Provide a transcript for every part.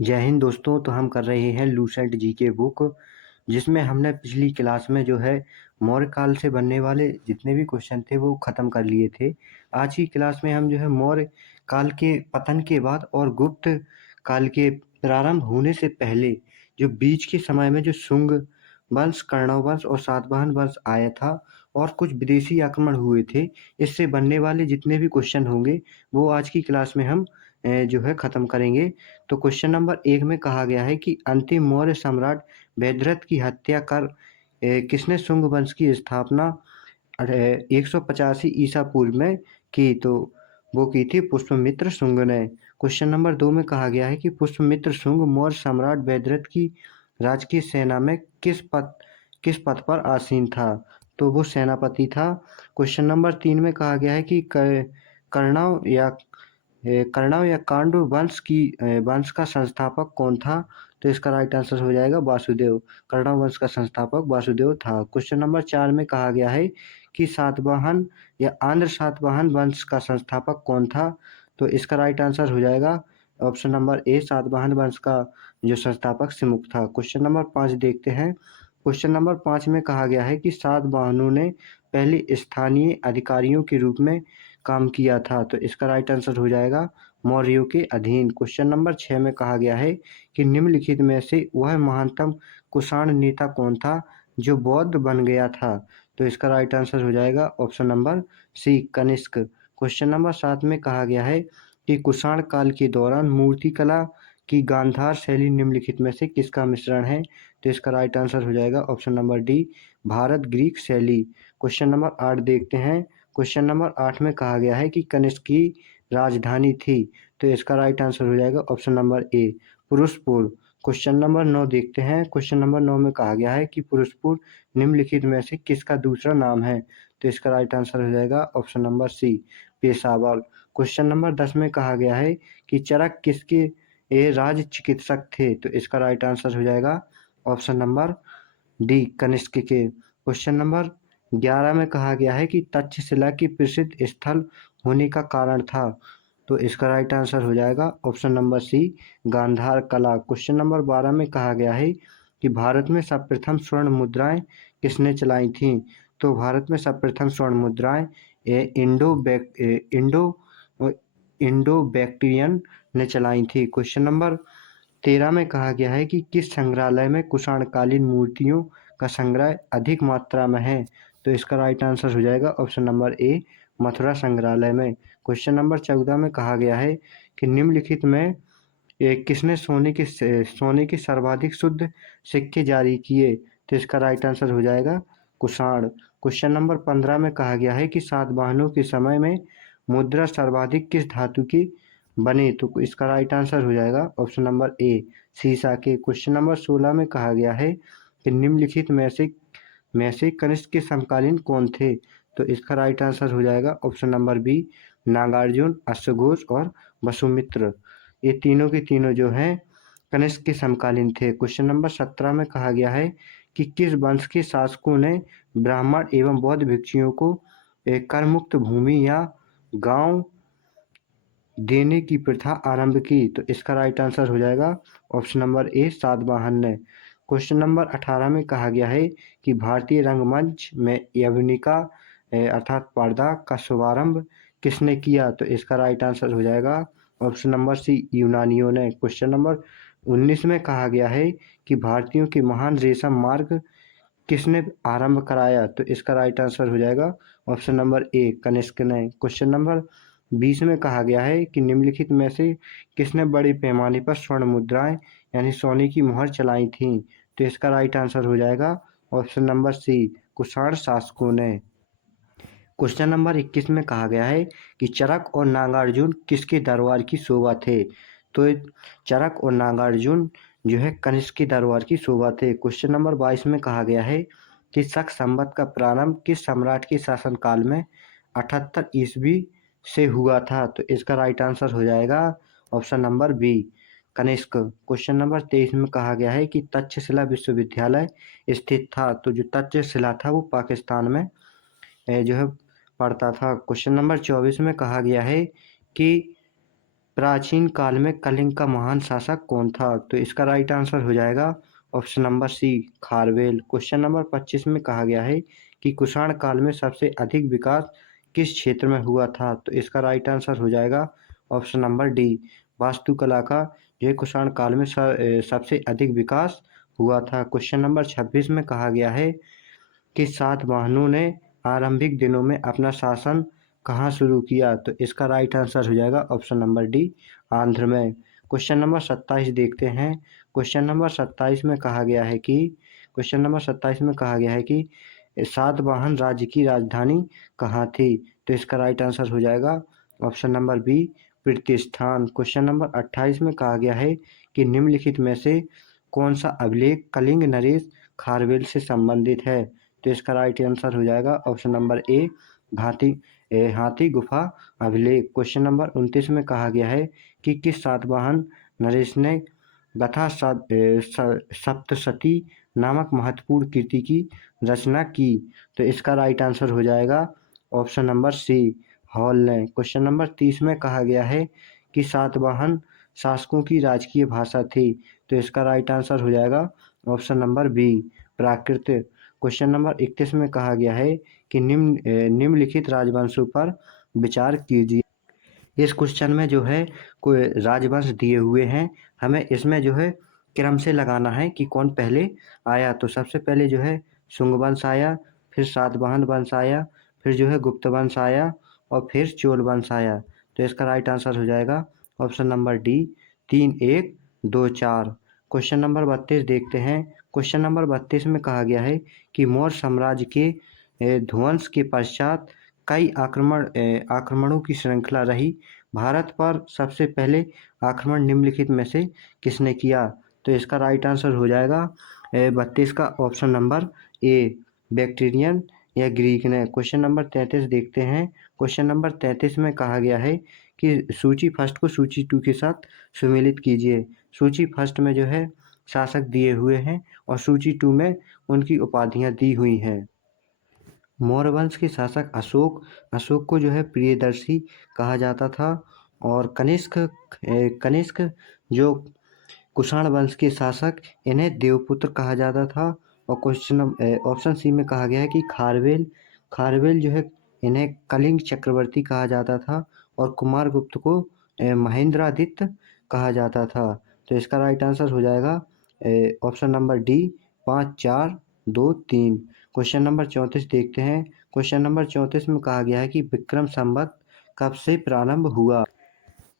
जय हिंद दोस्तों। तो हम कर रहे हैं लूसेंट जी के बुक, जिसमें हमने पिछली क्लास में जो है मौर्य काल से बनने वाले जितने भी क्वेश्चन थे वो ख़त्म कर लिए थे। आज की क्लास में हम जो है मौर्य काल के पतन के बाद और गुप्त काल के प्रारंभ होने से पहले जो बीच के समय में जो शुंग वंश, कर्ण वंश और सातवाहन वंश आया था और कुछ विदेशी आक्रमण हुए थे, इससे बनने वाले जितने भी क्वेश्चन होंगे वो आज की क्लास में हम जो है ख़त्म करेंगे। तो क्वेश्चन नंबर 1 में कहा गया है कि अंतिम मौर्य सम्राट बृहद्रथ की हत्या कर किसने शुंग वंश की स्थापना 185 ईसा पूर्व में की? तो वो की थी पुष्यमित्र शुंग ने। क्वेश्चन नंबर 2 में कहा गया है कि पुष्यमित्र शुंग मौर्य सम्राट बृहद्रथ की राजकीय सेना में किस पद पर आसीन था? तो वो सेनापति था। क्वेश्चन नंबर 3 में कहा गया है कि कर्णव या कर्ण या कांडू वंश का संस्थापक कौन था? तो इसका राइट आंसर हो जाएगा वासुदेव। कर्ण वंश का संस्थापक वासुदेव था। क्वेश्चन नंबर 4 में कहा गया है कि सातवाहन या आंध्र सातवाहन वंश का संस्थापक कौन था? तो इसका राइट आंसर हो जाएगा ऑप्शन नंबर ए, सातवाहन वंश का जो संस्थापक सिमुक था। क्वेश्चन नंबर 5 देखते हैं। क्वेश्चन नंबर 5 में कहा गया है कि सातवाहनों ने पहले स्थानीय अधिकारियों के रूप में काम किया था। तो इसका राइट आंसर हो जाएगा मौर्यों के अधीन। क्वेश्चन नंबर 6 में कहा गया है कि निम्नलिखित में से वह महानतम कुषाण नेता कौन था जो बौद्ध बन गया था? तो इसका राइट आंसर हो जाएगा option number C, Kanishka. Question number 7 में कहा गया है कि कुषाण काल के दौरान मूर्तिकला की गांधार शैली निम्नलिखित में से किसका मिश्रण है? तो इसका राइट आंसर हो जाएगा option number D, Bharat Greek शैली। क्वेश्चन नंबर 8 देखते हैं। क्वेश्चन नंबर 8 में कहा गया है कि कनिष्क की राजधानी थी। तो इसका राइट आंसर हो जाएगा option number A, Purushapura. Question number 9 देखते हैं। क्वेश्चन नंबर 9 में कहा गया है कि पुरुषपुर निम्नलिखित में से किसका दूसरा नाम है? तो इसका राइट आंसर हो जाएगा option number C, Peshawar. Question number 10 में कहा गया है कि चरक किसके राज चिकित्सक थे? तो इसका राइट आंसर हो जाएगा ऑप्शन नंबर डी, कनिष्क के। क्वेश्चन नंबर 11 में कहा गया है कि तक्षशिला की प्रसिद्ध स्थल होने का कारण था। तो इसका राइट आंसर हो जाएगा ऑप्शन नंबर सी, गांधार कला। क्वेश्चन नंबर 12 में कहा गया है कि भारत में सर्वप्रथम स्वर्ण मुद्राएं किसने चलाई थीं? तो भारत में सर्वप्रथम स्वर्ण मुद्राएं इंडो बैक्टीरियन ने चलाई थी। क्वेश्चन नंबर 13 में कहा गया है कि किस संग्रहालय में कुषाणकालीन मूर्तियों का संग्रह अधिक मात्रा में है? तो इसका राइट आंसर हो जाएगा ऑप्शन नंबर ए, मथुरा संग्रहालय में। क्वेश्चन नंबर 14 में कहा गया है कि निम्नलिखित में किसने सोने के सर्वाधिक शुद्ध सिक्के जारी किए? तो इसका राइट आंसर हो जाएगा कुषाण। क्वेश्चन नंबर 15 में कहा गया है कि सातवाहनों के समय में मुद्रा सर्वाधिक किस धातु की बने? तो इसका राइट आंसर हो जाएगा ऑप्शन नंबर ए, सीसा के। क्वेश्चन नंबर 16 में कहा गया है कि निम्नलिखित में से कनिष्क के समकालीन कौन थे? तो इसका राइट आंसर हो जाएगा ऑप्शन नंबर बी, नागार्जुन, अश्वघोष और वसुमित्र। ये तीनों के तीनों जो हैं कनिष्क के समकालीन थे। क्वेश्चन नंबर 17 में कहा गया है कि किस वंश के शासकों ने ब्राह्मण एवं बौद्ध भिक्षुओं को कर मुक्त भूमि या गांव देने की प्रथा आरंभ की? तो इसका राइट आंसर हो जाएगा ऑप्शन नंबर ए, सातवाहन ने। क्वेश्चन नंबर 18 में कहा गया है कि भारतीय रंगमंच में यवनिका अर्थात पर्दा का शुभारंभ किसने किया? तो इसका राइट आंसर हो जाएगा ऑप्शन नंबर सी, यूनानियों ने। क्वेश्चन नंबर 19 में कहा गया है कि भारतीयों के महान रेशम मार्ग किसने आरंभ कराया? तो इसका राइट आंसर हो जाएगा ऑप्शन नंबर ए, कनिष्क ने। क्वेश्चन नंबर 20 में कहा गया है कि निम्नलिखित में से किसने बड़े पैमाने पर स्वर्ण मुद्राएं यानी सोने की मोहर चलाई थीं? तो इसका राइट आंसर हो जाएगा ऑप्शन नंबर सी, कुषाण शासकों ने। क्वेश्चन नंबर 21 में कहा गया है कि चरक और नागार्जुन किसके दरबार की शोभा थे? तो चरक और नागार्जुन जो है कनिष्क के दरबार की शोभा थे। क्वेश्चन नंबर 22 में कहा गया है कि शक संवत का प्रारंभ किस सम्राट के शासनकाल में 78 ईस्वी से हुआ था? तो इसका राइट आंसर हो जाएगा option number B, Kanishka. Question number 23 में कहा गया है कि तक्षशिला विश्वविद्यालय स्थित था। तो जो तक्षशिला था वो पाकिस्तान में जो है पड़ता था। क्वेश्चन नंबर 24 में कहा गया है कि प्राचीन काल में कलिंग का महान शासक कौन था? तो इसका राइट आंसर हो जाएगा option number C, Kharavela. Question number 25 में कहा गया है कि कुषाण काल में सबसे अधिक विकास किस क्षेत्र में हुआ था? तो इसका राइट आंसर हो जाएगा ऑप्शन नंबर डी, वास्तुकला का जो है कुषाण काल में सबसे अधिक विकास हुआ था। क्वेश्चन नंबर 26 में कहा गया है कि सातवाहनों ने आरंभिक दिनों में अपना शासन कहाँ शुरू किया? तो इसका राइट आंसर हो जाएगा ऑप्शन नंबर डी, आंध्र में। क्वेश्चन नंबर 27 देखते हैं। क्वेश्चन नंबर 27 में कहा गया है कि सातवाहन राज्य की राजधानी कहाँ थी? तो इसका राइट आंसर हो जाएगा ऑप्शन नंबर बी, प्रतिष्ठान। क्वेश्चन नंबर 28 में कहा गया है कि निम्नलिखित में से कौन सा अभिलेख कलिंग नरेश खारवेल से संबंधित है? तो इसका राइट आंसर हो जाएगा ऑप्शन नंबर ए, हाथी गुफा अभिलेख। क्वेश्चन नंबर 29 में कहा गया है कि किस सातवाहन नरेश ने गाथा सप्तशती नामक महत्वपूर्ण कृति की रचना की? तो इसका राइट आंसर हो जाएगा ऑप्शन नंबर सी, हॉल ने। क्वेश्चन नंबर 30 में कहा गया है कि सातवाहन शासकों की राजकीय भाषा थी? तो इसका राइट आंसर हो जाएगा ऑप्शन नंबर बी, प्राकृत। क्वेश्चन नंबर 31 में कहा गया है कि निम्नलिखित राजवंशों पर विचार कीजिए। इस क्वेश्चन में जो है कोई राजवंश दिए हुए हैं, हमें इसमें जो है क्रम से लगाना है कि कौन पहले आया। तो सबसे पहले जो है शुंग वंश आया, फिर सातवाहन वंश आया, फिर जो है गुप्त वंश आया और फिर चोल वंश आया। तो इसका राइट आंसर हो जाएगा option number D, 3, 1, 2, 4। Question number 32 देखते हैं। क्वेश्चन नंबर 32 में कहा गया है कि मौर्य साम्राज्य के ध्वंस के पश्चात कई आक्रमणों की श्रृंखला रही। भारत पर सबसे पहले आक्रमण निम्नलिखित में से किसने किया? तो इसका राइट आंसर हो जाएगा 32 का ऑप्शन नंबर ए, बैक्टीरियन या ग्रीक ने। क्वेश्चन नंबर 33 देखते हैं। क्वेश्चन नंबर 33 में कहा गया है कि सूची फर्स्ट को सूची 2 के साथ सुमेलित कीजिए। सूची फर्स्ट में जो है शासक दिए हुए हैं और सूची 2 में उनकी उपाधियां दी हुई हैं। मौर्य वंश के शासक अशोक को जो है प्रियदर्शी कहा जाता था। और कनिष्क जो कुषाण वंश के शासक, इन्हें देवपुत्र कहा जाता था। और ऑप्शन सी में कहा गया है कि खारवेल जो है इन्हें कलिंग चक्रवर्ती कहा जाता था और कुमारगुप्त को महेंद्रादित्य कहा जाता था। तो इसका राइट आंसर हो जाएगा option number D, 5, 4, 2, 3। Question number 34 देखते हैं। क्वेश्चन नंबर 34 में कहा गया है कि विक्रम संवत कब से प्रारंभ हुआ?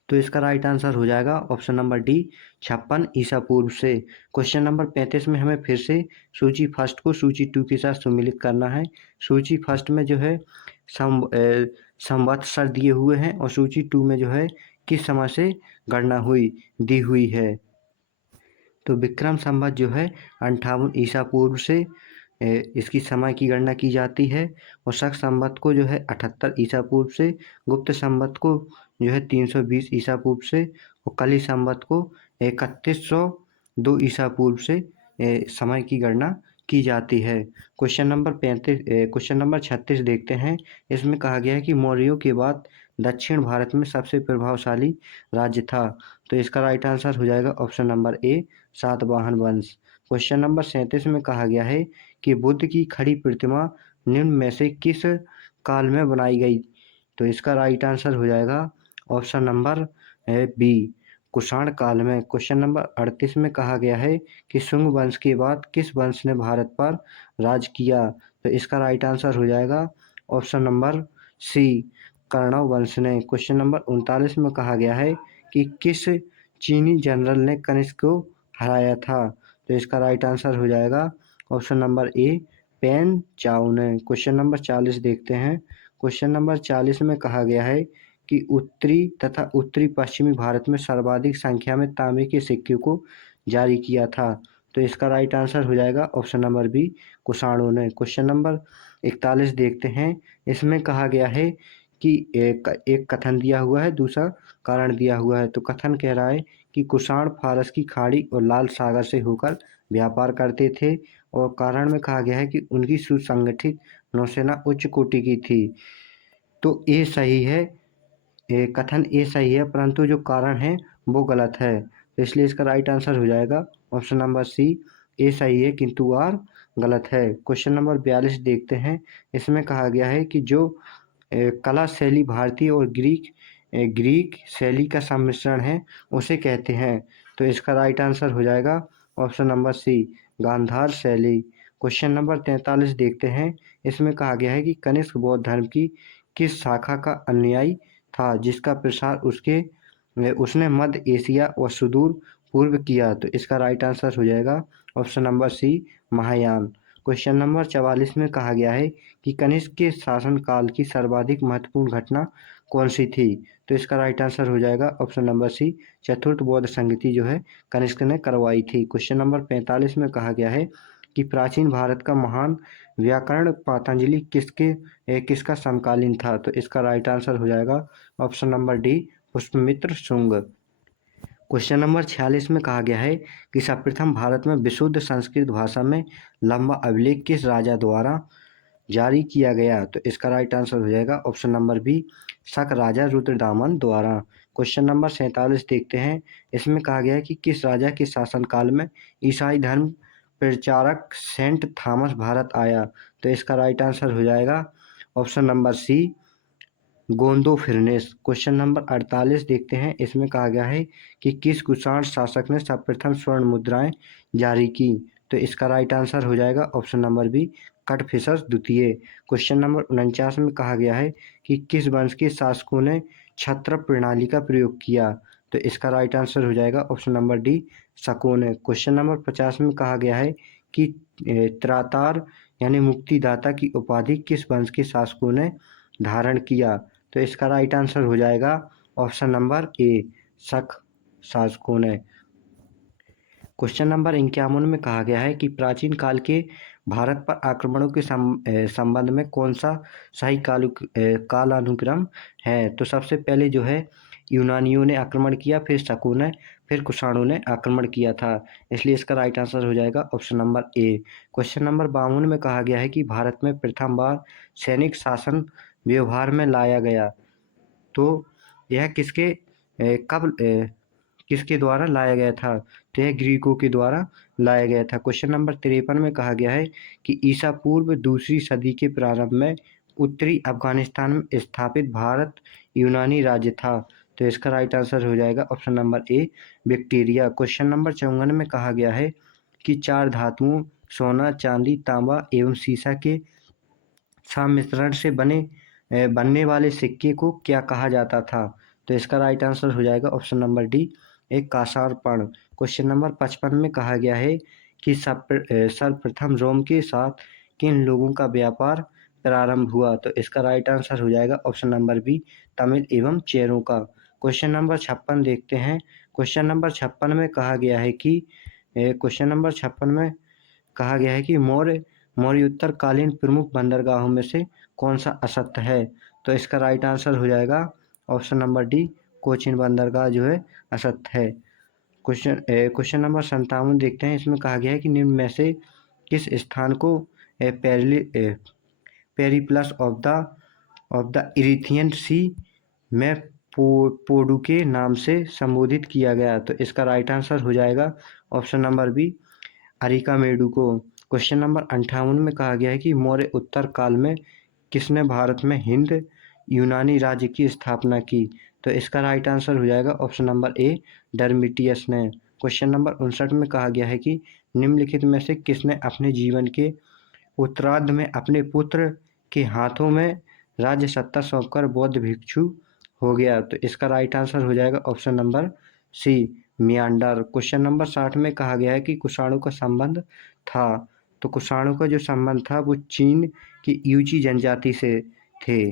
तो इसका राइट आंसर हो जाएगा ऑप्शन नंबर डी, 56 ईसा पूर्व से। क्वेश्चन नंबर 35 में हमें फिर से सूची फर्स्ट को सूची 2 के साथ सम्मिलित करना है। सूची फर्स्ट में जो है संवत्सर दिए हुए हैं और सूची 2 में जो है किस समय से गणना दी हुई है। तो विक्रम संवत जो है 58 ईसा पूर्व से इसकी समय की गणना की जाती है। और शक संवत को जो है 78 ईसा पूर्व से, गुप्त संवत को जो है 320 ईसा पूर्व से और कली संवत को 3102 ईसा पूर्व से समय की गणना की जाती है। क्वेश्चन नंबर 36 देखते हैं। इसमें कहा गया है कि मौर्यों के बाद दक्षिण भारत में सबसे प्रभावशाली राज्य था। तो इसका राइट आंसर हो जाएगा ऑप्शन नंबर ए, सातवाहन वंश। क्वेश्चन नंबर 37 में कहा गया है कि बुद्ध की खड़ी प्रतिमा निम्न में से किस काल में बनाई गई? तो इसका राइट आंसर हो जाएगा ऑप्शन नंबर बी, कुषाण काल में। क्वेश्चन नंबर 38 में कहा गया है कि शुंग वंश के बाद किस वंश ने भारत पर राज किया? तो इसका राइट आंसर हो जाएगा ऑप्शन नंबर सी, कर्ण वंश ने। क्वेश्चन नंबर 39 में कहा गया है कि किस चीनी जनरल ने कनिष्क को हराया था? तो इसका राइट आंसर हो जाएगा ऑप्शन नंबर ए, पेन चाओ ने। क्वेश्चन नंबर 40 देखते हैं। क्वेश्चन नंबर 40 में कहा गया है कि उत्तरी तथा उत्तरी पश्चिमी भारत में सर्वाधिक संख्या में तांबे के सिक्के को जारी किया था। तो इसका राइट आंसर हो जाएगा ऑप्शन नंबर बी, कुषाणों ने। क्वेश्चन नंबर 41 देखते हैं। इसमें कहा गया है कि एक कथन दिया हुआ है, दूसरा कारण दिया हुआ है। तो कथन कह रहा है कि कुषाण फारस की खाड़ी और लाल सागर से होकर व्यापार करते थे। और कारण में कहा गया है कि उनकी सुसंगठित नौसेना उच्च कोटि की थी। तो ये सही है। कथन ए सही है, परंतु जो कारण है वो गलत है। तो इसलिए इसका राइट आंसर हो जाएगा ऑप्शन नंबर सी, ए सही है किंतु आर गलत है। क्वेश्चन नंबर 42 देखते हैं। इसमें कहा गया है कि जो कला शैली भारतीय और ग्रीक शैली का सम्मिश्रण है उसे कहते हैं। तो इसका राइट आंसर हो जाएगा ऑप्शन नंबर सी, गांधार शैली। क्वेश्चन नंबर 43 देखते हैं। इसमें कहा गया है कि कनिष्क बौद्ध धर्म की किस शाखा का अनुयायी था जिसका प्रसार उसने मध्य एशिया व सुदूर पूर्व किया। तो इसका राइट आंसर हो जाएगा option number C, Mahayana. Question number 44 में कहा गया है कि कनिष्क के शासनकाल की सर्वाधिक महत्वपूर्ण घटना कौन सी थी। तो इसका राइट आंसर हो जाएगा ऑप्शन नंबर सी, चतुर्थ बौद्ध संगति जो है कनिष्क ने करवाई थी। क्वेश्चन नंबर 45 में कहा गया है कि प्राचीन भारत का महान व्याकरण पतंजलि किसका समकालीन था। तो इसका राइट आंसर हो जाएगा option number D, Pushyamitra Shunga. Question number 46 में कहा गया है कि सर्वप्रथम भारत में विशुद्ध संस्कृत भाषा में लंबा अभिलेख किस राजा द्वारा जारी किया गया। तो इसका राइट आंसर हो जाएगा ऑप्शन नंबर बी, शक राजा रुद्रदामन द्वारा। क्वेश्चन नंबर 47 देखते हैं। इसमें कहा गया है कि किस राजा के शासनकाल में ईसाई धर्म प्रचारक सेंट थॉमस भारत आया। तो इसका राइट आंसर हो जाएगा option number C, Gondophernes. Question number 48 देखते हैं। इसमें कहा गया है कि किस कुषाण शासक ने सर्वप्रथम स्वर्ण मुद्राएं जारी की। तो इसका राइट आंसर हो जाएगा ऑप्शन नंबर बी, कटफिशर द्वितीय। क्वेश्चन नंबर 49 में कहा गया है कि किस वंश के शासकों ने छत्र प्रणाली का प्रयोग किया। तो इसका राइट आंसर हो जाएगा ऑप्शन नंबर डी, शकों ने। क्वेश्चन नंबर 50 में कहा गया है कि त्रातार यानी मुक्तिदाता की उपाधि किस वंश के शासकों ने धारण किया। तो इसका राइट आंसर हो जाएगा ऑप्शन नंबर ए, शक शासकों ने। क्वेश्चन नंबर 51 में कहा गया है कि प्राचीन काल के भारत पर आक्रमणों के संबंध में कौन सा सही कालानुक्रम है। तो सबसे पहले जो है यूनानियों ने आक्रमण किया, फिर शकों ने, फिर कुषाणों ने आक्रमण किया था। इसलिए इसका राइट आंसर हो जाएगा ऑप्शन नंबर ए। क्वेश्चन नंबर 52 में कहा गया है कि भारत में प्रथम बार सैनिक शासन व्यवहार में लाया गया। तो यह किसके द्वारा लाया गया था। तो यह ग्रीकों के द्वारा लाया गया था। क्वेश्चन नंबर 53 में कहा गया है कि ईसा पूर्व दूसरी सदी के प्रारंभ में उत्तरी अफगानिस्तान में स्थापित भारत यूनानी राज्य था। तो इसका राइट आंसर हो जाएगा ऑप्शन नंबर ए, बैक्टीरिया। क्वेश्चन नंबर 54 में कहा गया है कि चार धातुओं सोना, चांदी, तांबा एवं सीसा के सम्मिश्रण से बनने वाले सिक्के को क्या कहा जाता था। तो इसका राइट आंसर हो जाएगा ऑप्शन नंबर डी, एक कांसारपण। क्वेश्चन नंबर 55 में कहा गया है कि सर्वप्रथम रोम के साथ किन लोगों का व्यापार प्रारंभ हुआ। तो इसका राइट आंसर हो जाएगा ऑप्शन नंबर बी, तमिल एवं चेरों का। क्वेश्चन नंबर 56 देखते हैं। क्वेश्चन नंबर 56 में कहा गया है कि मौर्योत्तरकालीन प्रमुख बंदरगाहों में से कौन सा असत्य है। तो इसका राइट आंसर हो जाएगा ऑप्शन नंबर डी, कोचिन बंदरगाह जो है असत्य है। क्वेश्चन नंबर 57 देखते हैं। इसमें कहा गया है कि निम्न में से किस स्थान को पेरिप्लस ऑफ द इरिथियन सी में पोडू के नाम से संबोधित किया गया। तो इसका राइट आंसर हो जाएगा ऑप्शन नंबर बी, अरिकामेडू को। क्वेश्चन नंबर 58 में कहा गया है कि मौर्य उत्तर काल में किसने भारत में हिंद यूनानी राज्य की स्थापना की। तो इसका राइट आंसर हो जाएगा ऑप्शन नंबर ए, डर्मिटियस ने। क्वेश्चन नंबर 59 में कहा गया है कि निम्नलिखित में से किसने अपने जीवन के उत्तरार्ध में अपने पुत्र के हाथों में राज्य सत्ता सौंपकर बौद्ध भिक्षु हो गया। तो इसका राइट आंसर हो जाएगा option number C, Menander. Question number 60 में कहा गया है कि कुषाणों का संबंध था। तो कुषाणों का जो संबंध था वो चीन की यूची जनजाति से थे।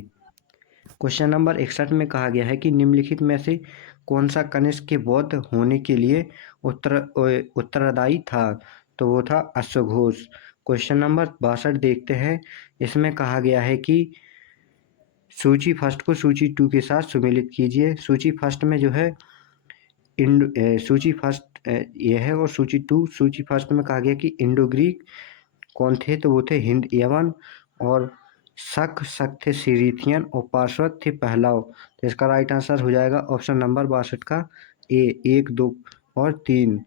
क्वेश्चन नंबर 61 में कहा गया है कि निम्नलिखित में से कौन सा कनिष्क के बौद्ध होने के लिए उत्तरदायी था। तो वो था अश्वघोष। क्वेश्चन नंबर 62 देखते हैं। इसमें कहा गया है कि सूची फर्स्ट को सूची 2 के साथ सुमेलित कीजिए। सूची फर्स्ट में जो है सूची फर्स्ट यह है और सूची 2, सूची फर्स्ट में कहा गया कि इंडो ग्रीक कौन थे। तो वो थे हिंद यवन, और शक, शक थे सीरीथियन और पार्श्वत थे पहलव। तो इसका राइट आंसर हो जाएगा ऑप्शन नंबर 62 का ए, 1, 2 और 3।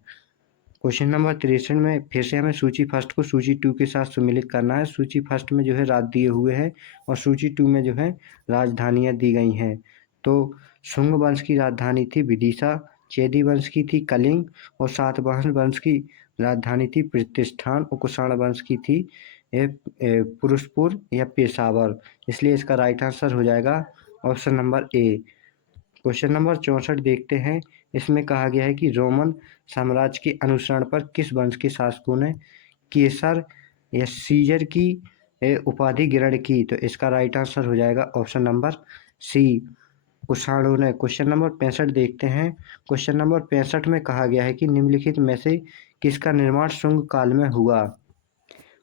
क्वेश्चन नंबर 63 में फिर से हमें सूची फर्स्ट को सूची 2 के साथ सम्मिलित करना है। सूची फर्स्ट में जो है राज्य दिए हुए हैं और सूची 2 में जो है राजधानियाँ दी गई हैं। तो शुंग वंश की राजधानी थी विदिशा, चेदी वंश की थी कलिंग और सातवाहन वंश की राजधानी थी प्रतिष्ठान और कुषाण वंश की थी पुरुषपुर या पेशावर। इसलिए इसका राइट आंसर हो जाएगा ऑप्शन नंबर ए। क्वेश्चन नंबर 64 देखते हैं। इसमें कहा गया है कि रोमन साम्राज्य के अनुसरण पर किस वंश के शासकों ने केसर या सीजर की उपाधि ग्रहण की। तो इसका राइट आंसर हो जाएगा ऑप्शन नंबर सी, कुषाणों ने। क्वेश्चन नंबर 65 देखते हैं। क्वेश्चन नंबर 65 में कहा गया है कि निम्नलिखित में से किसका निर्माण शुंग काल में हुआ।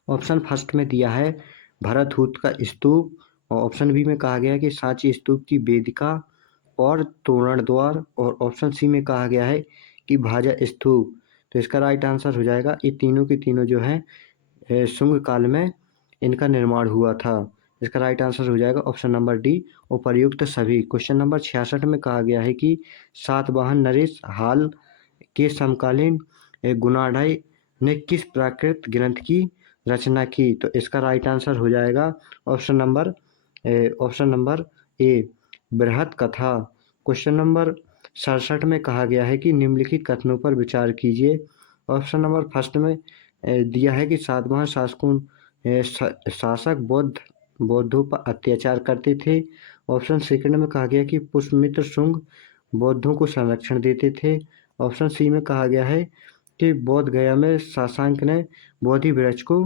ऑप्शन फर्स्ट में दिया है भरतहूत का स्तूप और ऑप्शन बी में कहा गया है कि सांची स्तूप की वेदिका और तोरण द्वार और ऑप्शन सी में कहा गया है कि भाजा स्तूप। तो इसका राइट आंसर हो जाएगा ये तीनों के तीनों जो है शुंग काल में इनका निर्माण हुआ था। इसका राइट आंसर हो जाएगा ऑप्शन नंबर डी, उपर्युक्त सभी। क्वेश्चन नंबर 66 में कहा गया है कि सातवाहन नरेश हाल के समकालीन गुणाढ़ ने किस प्राकृत ग्रंथ की रचना की। तो इसका राइट आंसर हो जाएगा ऑप्शन नंबर ए, बृहत कथा। क्वेश्चन नंबर 67 में कहा गया है कि निम्नलिखित कथनों पर विचार कीजिए। ऑप्शन नंबर फर्स्ट में दिया है कि सातवाहन शासक बौद्धों पर अत्याचार करते थे। ऑप्शन सेकंड में कहा गया कि पुष्यमित्र शुंग बौद्धों को संरक्षण देते थे। ऑप्शन सी में कहा गया है कि बोध गया में शशांक ने बोधि वृक्ष को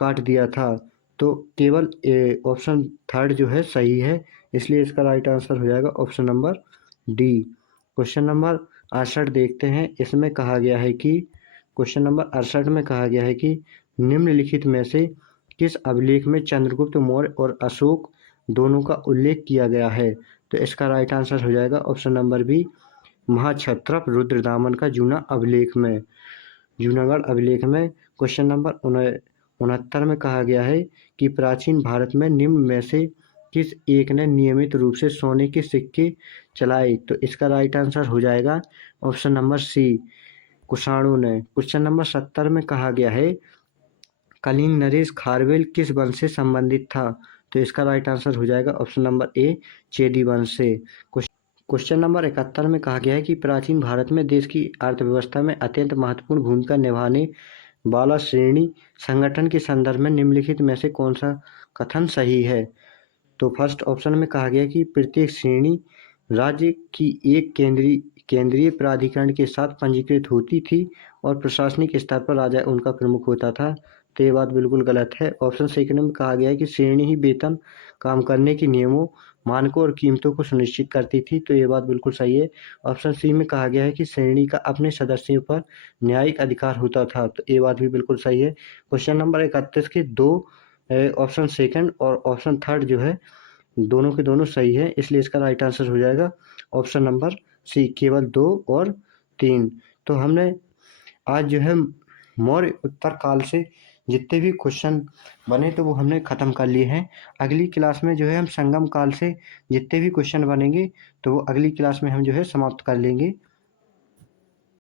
काट दिया था। तो केवल ऑप्शन थर्ड जो है सही है, इसलिए इसका राइट आंसर हो जाएगा option number D. Question number 68 देखते हैं। इसमें कहा गया है कि क्वेश्चन नंबर 68 में कहा गया है कि निम्नलिखित में से किस अभिलेख में चंद्रगुप्त मौर्य और अशोक दोनों का उल्लेख किया गया है। तो इसका राइट आंसर हो जाएगा ऑप्शन नंबर बी, महाक्षत्रप रुद्रदामन का जूनागढ़ अभिलेख में। क्वेश्चन नंबर 69 में कहा गया है कि प्राचीन भारत में निम्न में से किस एक ने नियमित रूप से सोने के सिक्के चलाए। तो इसका राइट आंसर हो जाएगा ऑप्शन नंबर सी, कुषाणों ने। क्वेश्चन नंबर 70 में कहा गया है कलिंग नरेश खारवेल किस वंश से संबंधित था। तो इसका राइट आंसर हो जाएगा ऑप्शन नंबर ए, चेदी वंश से। क्वेश्चन नंबर 71 में कहा गया है कि प्राचीन भारत में देश की अर्थव्यवस्था में अत्यंत महत्वपूर्ण भूमिका निभाने वाला श्रेणी संगठन के संदर्भ में निम्नलिखित में से कौन सा कथन सही है। तो फर्स्ट ऑप्शन में कहा गया कि प्रत्येक श्रेणी राज्य की एक केंद्रीय प्राधिकरण के साथ पंजीकृत होती थी और प्रशासनिक स्तर पर राजा उनका प्रमुख होता था। तो ये बात बिल्कुल गलत है। ऑप्शन सेकंड में कहा गया है कि श्रेणी ही वेतन, काम करने के नियमों, मानकों और कीमतों को सुनिश्चित करती थी। तो ये बात बिल्कुल सही है। ऑप्शन सी में कहा गया है कि श्रेणी का अपने सदस्यों पर न्यायिक अधिकार होता था। तो ये बात भी बिल्कुल सही है। क्वेश्चन नंबर 31 के दो ऑप्शन सेकंड और ऑप्शन थर्ड जो है दोनों के दोनों सही है, इसलिए इसका राइट आंसर हो जाएगा ऑप्शन नंबर सी, केवल 2 और 3। तो हमने आज जो है मौर्य उत्तर काल से जितने भी क्वेश्चन बने तो वो हमने ख़त्म कर लिए हैं। अगली क्लास में जो है हम संगम काल से जितने भी क्वेश्चन बनेंगे तो वो अगली क्लास में हम जो है समाप्त कर लेंगे।